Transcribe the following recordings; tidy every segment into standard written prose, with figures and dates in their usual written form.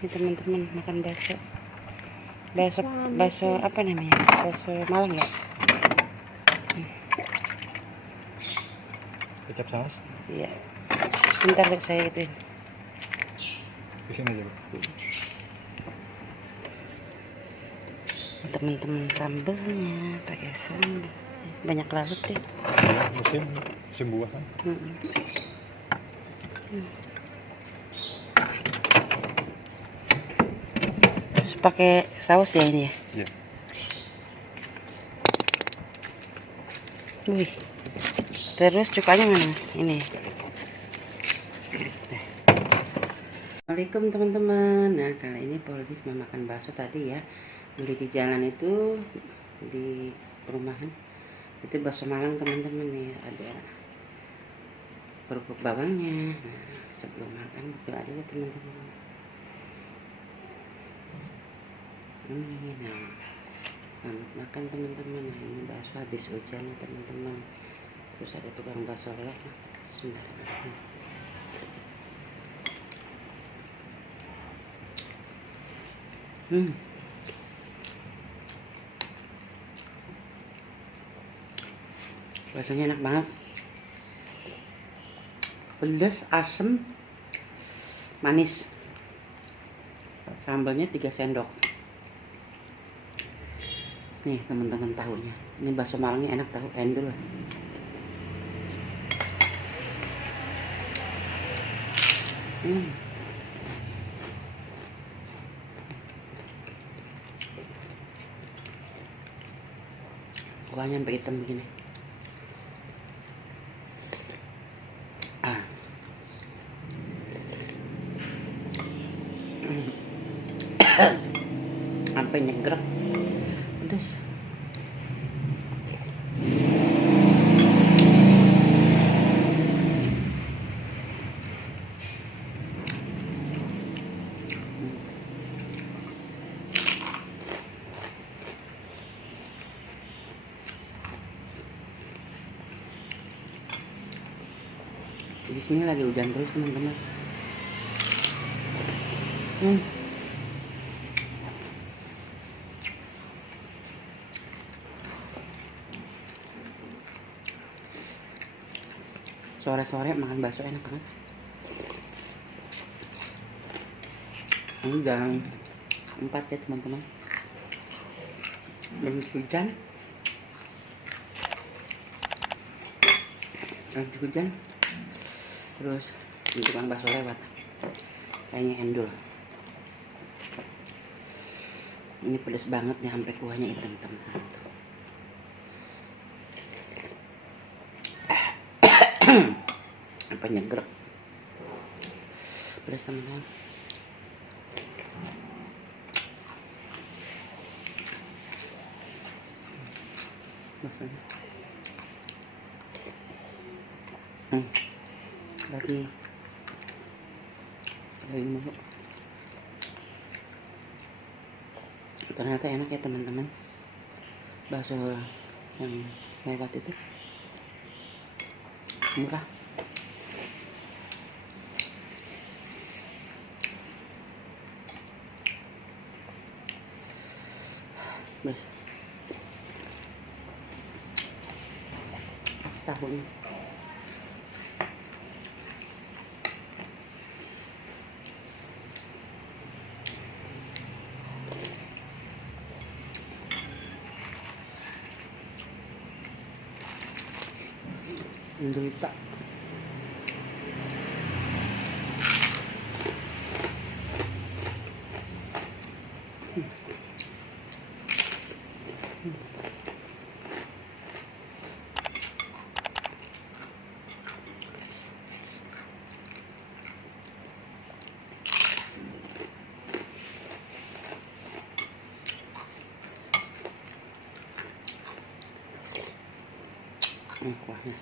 Ini teman-teman makan bakso. Bakso apa namanya? Bakso Malang ya? Kecap saus? Iya. Bentar deh saya ituin. Kesini aja, Bu. Teman-teman sambelnya pakai sambal. Banyak lalat deh. Musim buah kan? Terus pakai saus ya ini ya? Iya. Wih. Terus cukanya mana mas? Ini. Assalamualaikum teman-teman. Nah kali ini Polgis mau makan bakso tadi ya. Beli di jalan itu di perumahan. Itu bakso Malang teman-teman nih. Ada kerupuk bawangnya. Nah, sebelum makan berdoa dulu teman-teman. Amin. Nah, selamat makan teman-teman. Nah ini bakso habis hujan teman-teman. Terus ada tukang bakso lewat. Bismillahirrahmanirrahim. Baksonya enak banget. Pedas, asem, manis. Sambalnya 3 sendok. Nih teman-teman tahunya. Ini bakso Malangnya enak tahu, endul. Kuahnya sampai hitam begini. Sampai nyegrek. Pedas. Di sini lagi hujan terus teman-teman. Sore-sore makan bakso enak banget. Ini jam 4 ya teman-teman. Dan hujan. Terus di tukang bakso lewat. Kayaknya endul. Ini pedas banget nih sampai kuahnya hitam teman-teman. Apa nyegrek. Pedas teman-teman. Lagi mulu. Ternyata enak ya teman-teman. Bakso yang lewat itu murah. Bes. Tahunya. Menderita. Kuahnya.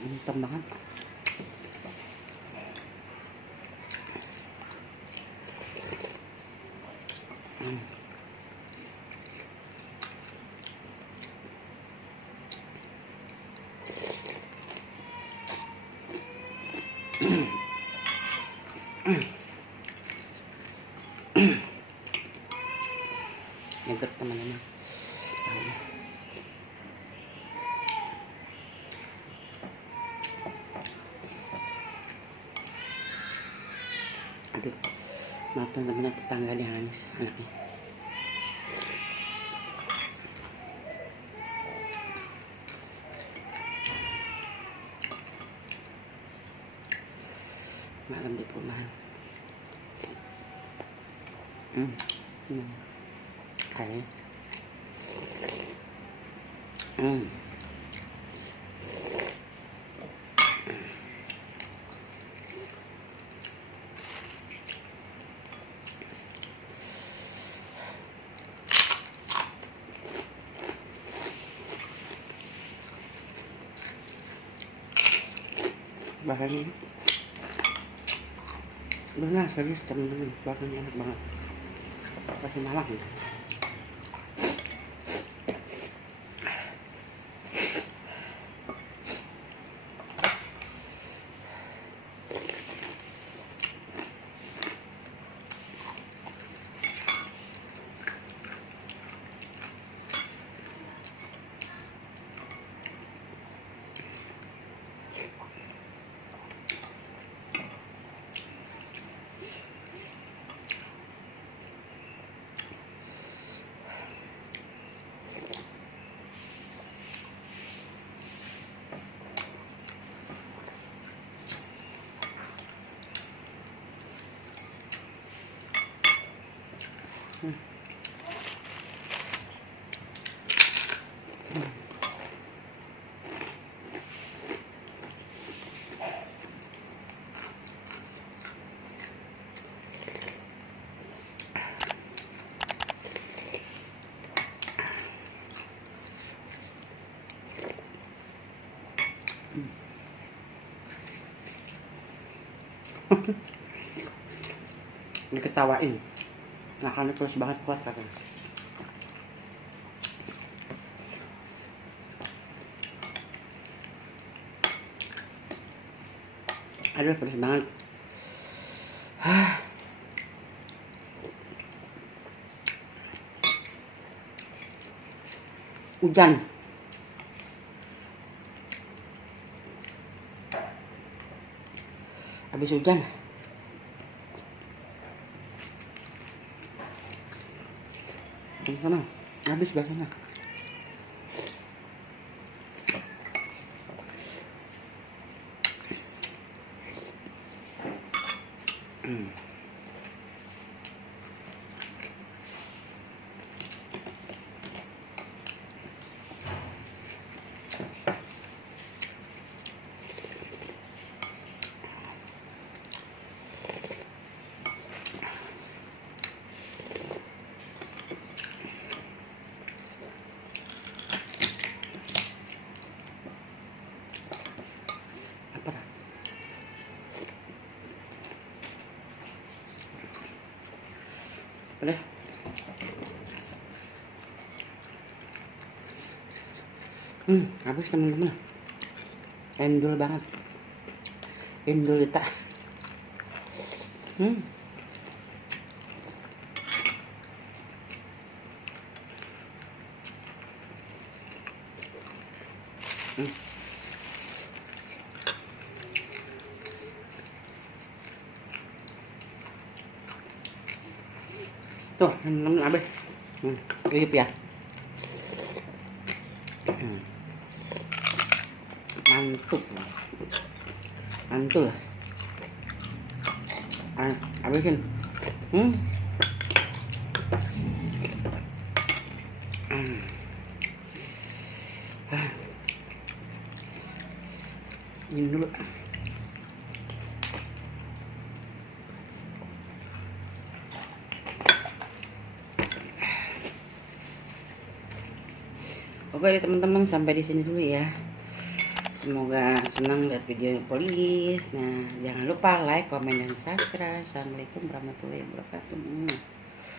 Hitam banget. nyeger teman-teman. Aduh, maaf teman-teman, tetangga dia nangis anaknya. Malam di perumahan. Kayaknya. Bahannya benar serius teman-teman, bahannya enak banget, kasih malang. Diketawain, makannya terus banget kuat katanya. Aduh, pedes banget. Hujan. Habis hujan. Sama, habis bahasanya. Apa? Udah. Habis teman-teman. Endul banget. Endulita. Tuh, teman-teman habis. Uyup ya. Mantap. Mantul. Habisin. Ini dulu. Oke teman-teman, sampai di sini dulu ya. Semoga senang lihat video Poligis. Nah, jangan lupa like, komen, dan subscribe. Assalamualaikum warahmatullahi wabarakatuh.